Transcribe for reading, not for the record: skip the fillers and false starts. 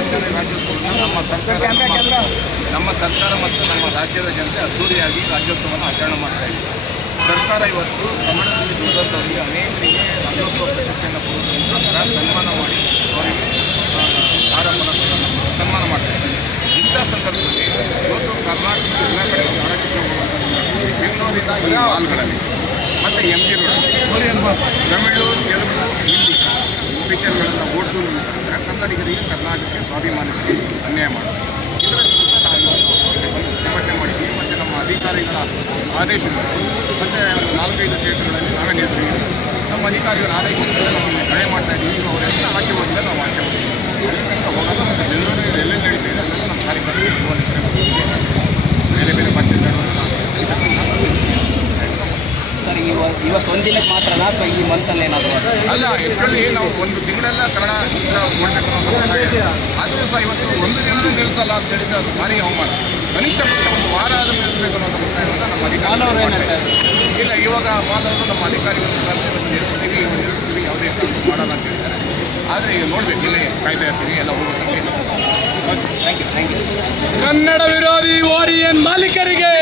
27ನೇ ರಾಜ್ಯೋತ್ಸವವನ್ನು ನಮ್ಮ ಸರ್ಕಾರ ಮತ್ತು ನಮ್ಮ ರಾಜ್ಯದ ಜನತೆ ಅದ್ದೂರಿಯಾಗಿ ರಾಜ್ಯೋತ್ಸವವನ್ನು ಆಚರಣೆ ಮಾಡ್ತಾ ಇದ್ದೀವಿ. ಸರ್ಕಾರ ಇವತ್ತು ಕನ್ನಡದಲ್ಲಿ ದುಡಿದಂಥವರಿಗೆ ಅನೇಕರಿಗೆ ರಾಜ್ಯೋತ್ಸವ ಪ್ರಶಸ್ತಿಯನ್ನು ಕೊಡುವುದರ ಮುಖಾಂತರ ಸನ್ಮಾನ ಮಾಡಿ ಅವರಿಗೆ ಸನ್ಮಾನ ಮಾಡ್ತಾ ಇದ್ದಾರೆ. ಇಂಥ ಸಂದರ್ಭದಲ್ಲಿ ಇವತ್ತು ಕರ್ನಾಟಕದ ಎಲ್ಲ ಕಡೆ ನಾಡಕಕ್ಕೆ ಹೋಗುವಂಥ ಸಂದರ್ಭದಲ್ಲಿ ಬೆಂಗಳೂರಿನ ಈ ಮಾಲ್ಗಳಲ್ಲಿ ಮತ್ತು MG ರೋಡ್ ತಮಿಳು, ತೆಲುಗು, ಹಿಂದಿ ಪಿಕ್ಚರ್ಗಳನ್ನು ಓಡಿಸುವ ಮುಖಾಂತರ ಕನ್ನಡಿಗರಿಗೆ ಕರ್ನಾಟಕಕ್ಕೆ ಸ್ವಾಭಿಮಾನಕ್ಕೆ ಅನ್ಯಾಯ ಮಾಡೋದು. ಇದರ ವಿರುದ್ಧ ನಾವು ಪ್ರತಿಭಟನೆ ಮಾಡಿದ್ದೀವಿ. ಮತ್ತು ನಮ್ಮ ಅಧಿಕಾರಿಗಳ ಆದೇಶಗಳು ಮತ್ತು 4-5 ಥಿಯೇಟರ್ಗಳಲ್ಲಿ ನಾವೇ ನಿಲ್ಲಿಸಿದ್ದೀವಿ. ನಮ್ಮ ಅಧಿಕಾರಿಗಳ ಆದೇಶದಿಂದ ನಾವು ಮಳೆ ಮಾಡ್ತಾ ಇದ್ದೀವಿ. ಅವರೆಲ್ಲ ಆಚೆ ಹೋಗಿದ್ದರೆ ನಾವು ಆಚೆ ಹೋಗ್ತೀವಿ. ಅಲ್ಲಿ ತನಕ ಹೋಗೋದು ಮತ್ತು ಬೆಂಗಳೂರಿಗೆ ಎಲ್ಲೆಲ್ಲಿ ನಡೀತಿದೆ ಅಲ್ಲೆಲ್ಲ ನಮ್ಮ ಕಾರ್ಯಕರ್ತರು ಬೇರೆ ಬೇರೆ ಭಾಷೆ ಸರ್, ಇವತ್ತು ಒಂದಿನಕ್ಕೆ ಮಾತ್ರನಾ ಅಥವಾ ಈ ಮಂತಲ್ಲಿ ಏನಾದರೂ? ಅಲ್ಲ, ಆ್ಯಕ್ಚುಲಿ ನಾವು ಒಂದು ತಿಂಗಳೆಲ್ಲ ಕನ್ನಡ ಚಿತ್ರ ನೋಡಬೇಕು ಅನ್ನೋ ಒತ್ತಾಯ ಇದೆ. ಆದರೂ ಸಹ ಇವತ್ತು ಒಂದು ದಿನವೂ ನಿಲ್ಲಿಸಲ್ಲ ಅಂತ ಹೇಳಿದರೆ ಅದು ಭಾರಿ ಅವಮಾನ. ಕನಿಷ್ಠ ಪಕ್ಷ ಒಂದು ವಾರ ಆದರೂ ನಿಲ್ಲಿಸಬೇಕು ಅನ್ನೋದು ಒತ್ತಾಯವನ್ನು ನಮ್ಮ ಅಧಿಕಾರಿಗಳು ಇಲ್ಲ. ಇವಾಗ ಮಾಲವರು ನಮ್ಮ ಅಧಿಕಾರಿಗಳ ಮುಖಾಂತರ ಇವತ್ತು ನಿಲ್ಲಿಸ್ತೀವಿ ಯಾವುದೇ ಕಾರಣ ಮಾಡಲ್ಲ ಅಂತ ಹೇಳಿದ್ದಾರೆ. ಆದರೆ ಈಗ ನೋಡಬೇಕು, ಇಲ್ಲೇ ಕಾಯ್ತಾ ಇರ್ತೀವಿ, ಎಲ್ಲ ಹೋಗೋದಕ್ಕೆ. Thank you. ಕನ್ನಡ ವಿರೋಧಿ ಓರಿಯನ್ ಮಾಲೀಕರಿಗೆ